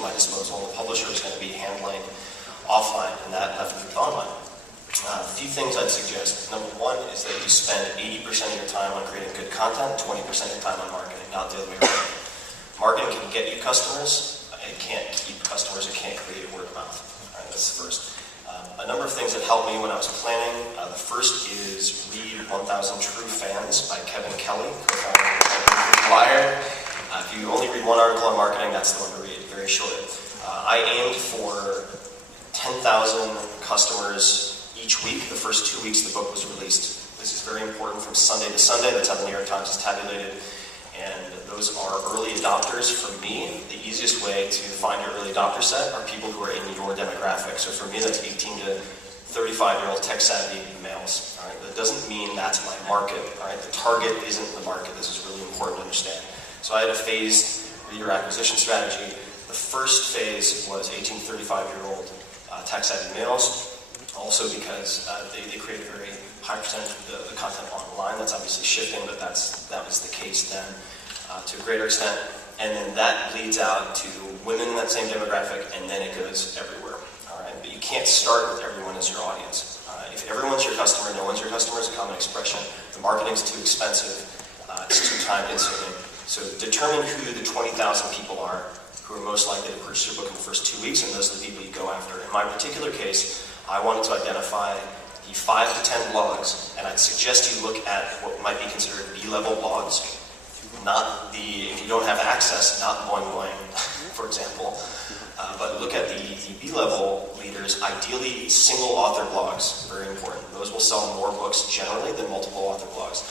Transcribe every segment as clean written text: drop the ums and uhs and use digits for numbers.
at my disposal. The publisher is going to be handling offline, and that left me with online. A few things I'd suggest. Number one is that you spend 80% of your time on creating good content, 20% of your time on marketing, not the other way around. Marketing can get you customers. It can't keep customers. It can't create word of mouth. All right, that's the first. A number of things that helped me when I was planning. The first is read 1,000 True Fans by Kevin Kelly, co-founder of Wire. If you only read one article on marketing, that's the one to read. Very short. I aimed for 10,000 customers each week. The first 2 weeks the book was released. This is very important from Sunday to Sunday. That's how the New York Times is tabulated. And those are early adopters. For me, the easiest way to find your early adopter set are people who are in your demographic. So for me, that's 18 to 35-year-old tech-savvy males. All right? That doesn't mean that's my market. All right? The target isn't the market. This is really important to understand. So I had a phased reader acquisition strategy. The first phase was 18 to 35-year-old tech-savvy males. Also because they create a very high percentage of the content online. That's obviously shifting, but that was the case then to a greater extent. And then that bleeds out to women in that same demographic, and then it goes everywhere. All right? But you can't start with everyone as your audience. If everyone's your customer, no one's your customer is a common expression. The marketing's too expensive. It's too time-consuming. So determine who the 20,000 people are who are most likely to purchase your book in the first 2 weeks, and those are the people you go after. In my particular case, I wanted to identify the 5 to 10 blogs, and I'd suggest you look at what might be considered B-level blogs, not the, if you don't have access, not Boing Boing, for example, but look at the B-level leaders, ideally single author blogs, very important. Those will sell more books generally than multiple author blogs.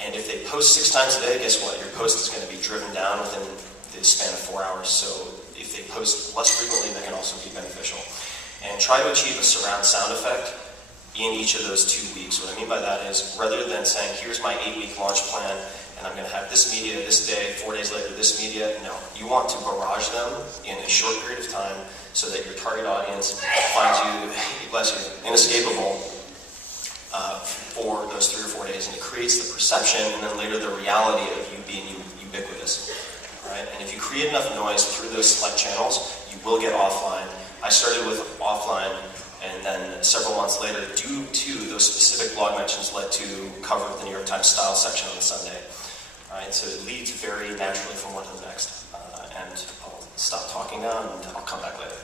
And if they post 6 times a day, guess what? Your post is going to be driven down within the span of 4 hours, so if they post less frequently, that can also be beneficial. And try to achieve a surround sound effect in each of those 2 weeks. What I mean by that is, rather than saying, here's my 8-week launch plan, and I'm going to have this media this day, 4 days later this media, no. You want to barrage them in a short period of time so that your target audience finds you, bless you, inescapable for those 3 or 4 days, and it creates the perception and then later the reality of you being ubiquitous. Right? And if you create enough noise through those select channels, you will get offline. I started with offline, and then several months later, due to those specific blog mentions, led to cover of the New York Times style section on the Sunday. All right, so it leads very naturally from one to the next. And I'll stop talking now, and I'll come back later.